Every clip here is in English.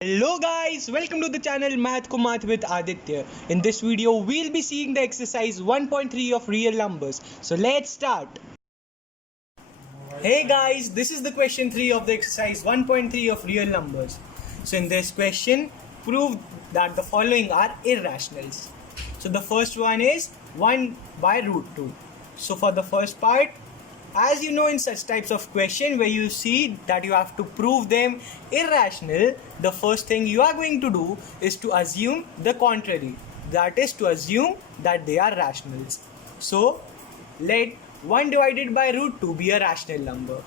Hello guys, welcome to the channel Math Ko Math with Aditya. In this video, we'll be seeing the exercise 1.3 of real numbers. So let's start. Hey guys, this is the question 3 of the exercise 1.3 of real numbers. So in this question, prove that the following are irrationals. So the first one is 1 by root 2. So for the first part, as you know, in such types of question where you see that you have to prove them irrational, the first thing you are going to do is to assume the contrary, that is to assume that they are rationals. So let 1 divided by root 2 be a rational number.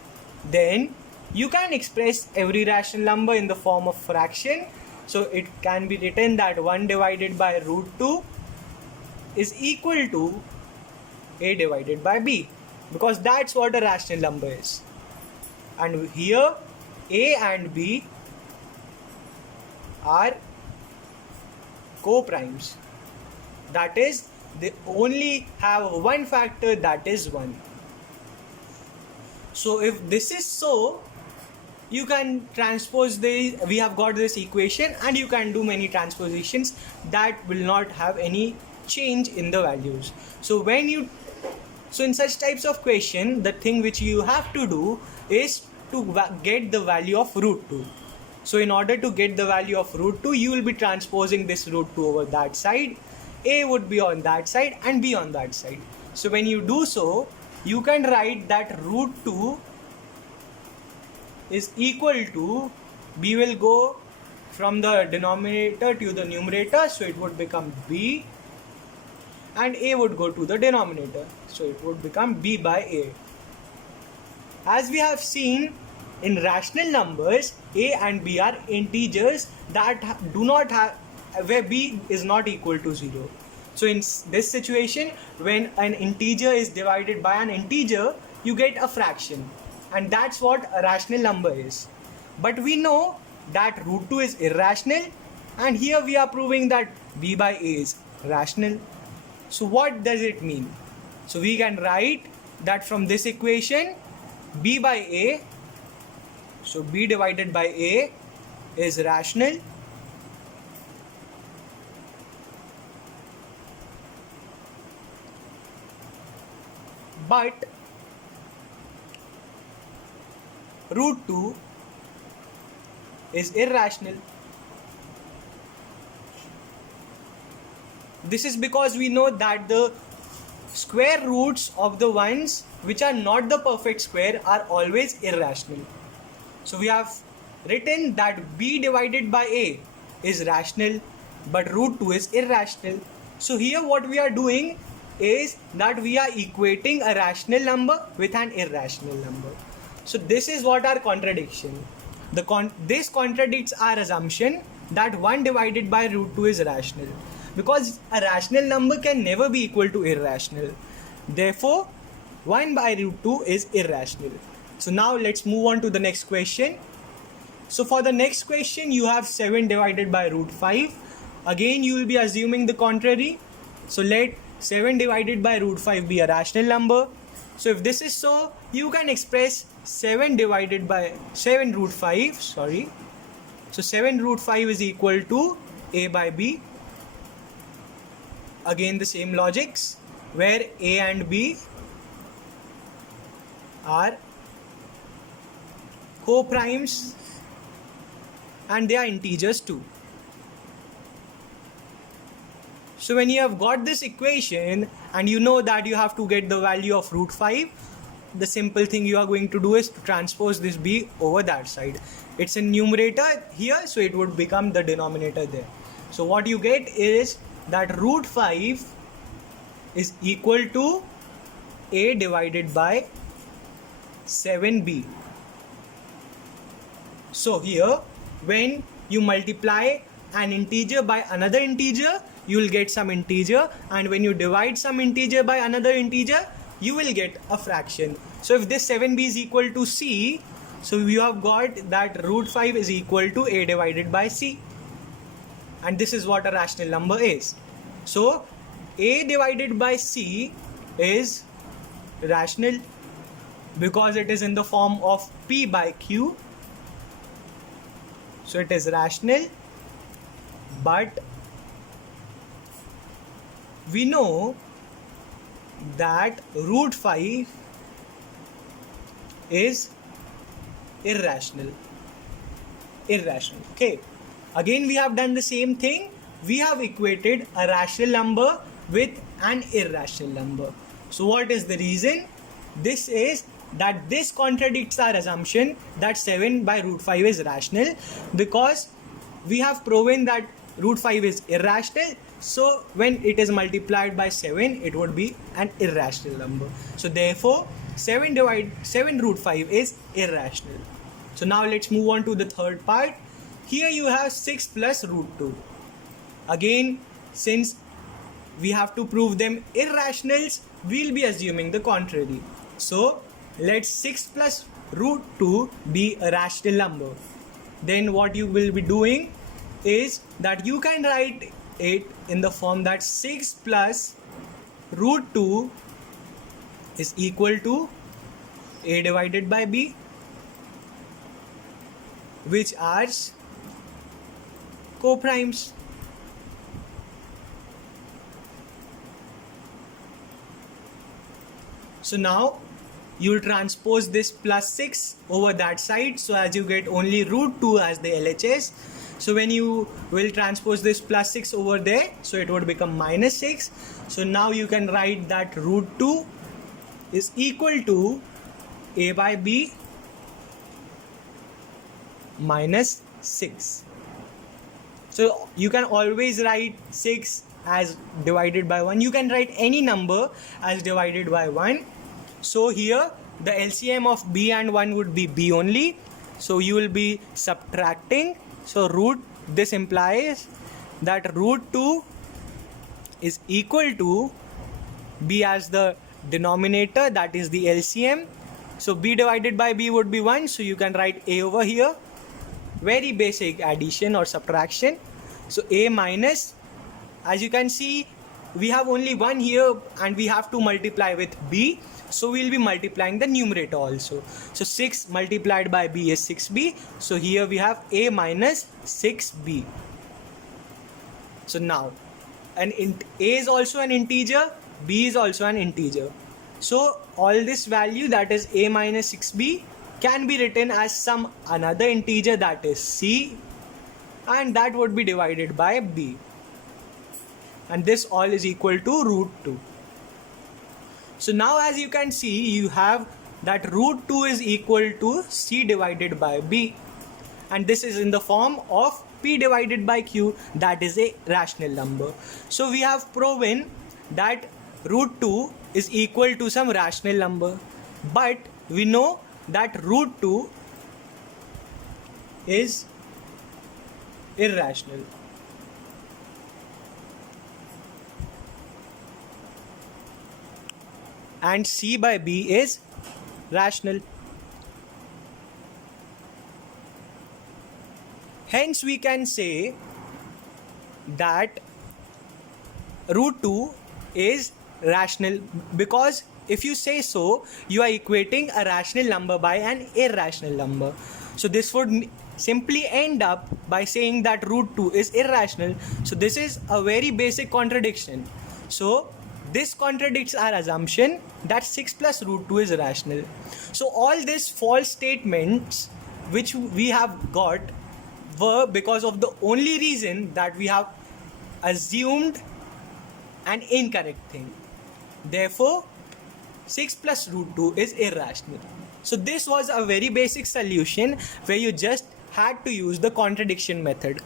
Then you can express every rational number in the form of fraction. So it can be written that 1 divided by root 2 is equal to a divided by b, because that's what a rational number is. And here a and b are co-primes, that is they only have one factor, that is 1. So if this is so, you can transpose we have got this equation and you can do many transpositions that will not have any change in the values. So in such types of question, the thing which you have to do is to get the value of root 2. So in order to get the value of root 2, you will be transposing this root 2 over that side. A would be on that side and B on that side. So when you do so, you can write that root 2 is equal to, B will go from the denominator to the numerator, so it would become B, and a would go to the denominator, so it would become b by a. As we have seen, in rational numbers, a and b are integers that do not have, where b is not equal to 0. So in this situation, when an integer is divided by an integer, you get a fraction, and that's what a rational number is. But we know that root 2 is irrational, and here we are proving that b by a is rational. So what does it mean? So we can write that from this equation, b by a, so b divided by a is rational, but root 2 is irrational. This is because we know that the square roots of the ones which are not the perfect square are always irrational. So we have written that b divided by a is rational, but root 2 is irrational. So here what we are doing is that we are equating a rational number with an irrational number. So this is what our contradiction. This contradicts our assumption that 1 divided by root 2 is rational, because a rational number can never be equal to irrational. Therefore, 1 by root 2 is irrational. So now let's move on to the next question. So for the next question, you have 7 divided by root 5. Again, you will be assuming the contrary. So let 7 divided by root 5 be a rational number. So if this is so, you can express 7 divided by 7 root 5, sorry. So 7 root 5 is equal to a by b. Again the same logics, where a and b are co-primes and they are integers too. So when you have got this equation and you know that you have to get the value of root 5, the simple thing you are going to do is to transpose this b over that side. It's a numerator here, so it would become the denominator there. So what you get is that root 5 is equal to a divided by 7b. So here, when you multiply an integer by another integer, you will get some integer, and when you divide some integer by another integer, you will get a fraction. So if this 7b is equal to c, so you have got that root 5 is equal to a divided by c. And this is what a rational number is. So a divided by c is rational because it is in the form of p by q. So it is rational, but we know that root 5 is irrational. Okay, again we have done the same thing. We have equated a rational number with an irrational number. So what is the reason? This is that this contradicts our assumption that 7 by root 5 is rational, because we have proven that root 5 is irrational. So when it is multiplied by 7, it would be an irrational number. So therefore 7 root 5 is irrational. So now let's move on to the third part. Here you have 6 plus root 2. Again, since we have to prove them irrationals, we'll be assuming the contrary. So let 6 plus root 2 be a rational number. Then what you will be doing is that you can write it in the form that 6 plus root 2 is equal to a divided by b, which are co-primes. So now you will transpose this plus 6 over that side, so as you get only root 2 as the LHS. So when you will transpose this plus 6 over there, so it would become minus 6. So now you can write that root 2 is equal to a by b minus 6. So you can always write 6 as divided by 1. You can write any number as divided by 1. So here the LCM of b and 1 would be b only. So you will be subtracting. So this implies that root 2 is equal to b as the denominator, that is the LCM. So b divided by b would be 1. So you can write a over here. Very basic addition or subtraction. So a minus, as you can see, we have only 1 here and we have to multiply with b. So we will be multiplying the numerator also. So 6 multiplied by b is 6b. So here we have a minus 6b. So now a is also an integer, b is also an integer. So all this value, that is a minus 6b, can be written as some another integer, that is c, and that would be divided by b. And this all is equal to root 2. So now as you can see, you have that root 2 is equal to c divided by b. And this is in the form of p divided by q, that is a rational number. So we have proven that root 2 is equal to some rational number. But we know that root 2 is irrational. And c by b is rational. Hence we can say that root 2 is rational, because if you say so, you are equating a rational number by an irrational number. So this would simply end up by saying that root 2 is irrational. So this is a very basic contradiction. So this contradicts our assumption that 6 plus root 2 is rational. So all these false statements which we have got were because of the only reason that we have assumed an incorrect thing. Therefore 6 plus root 2 is irrational. So this was a very basic solution where you just had to use the contradiction method.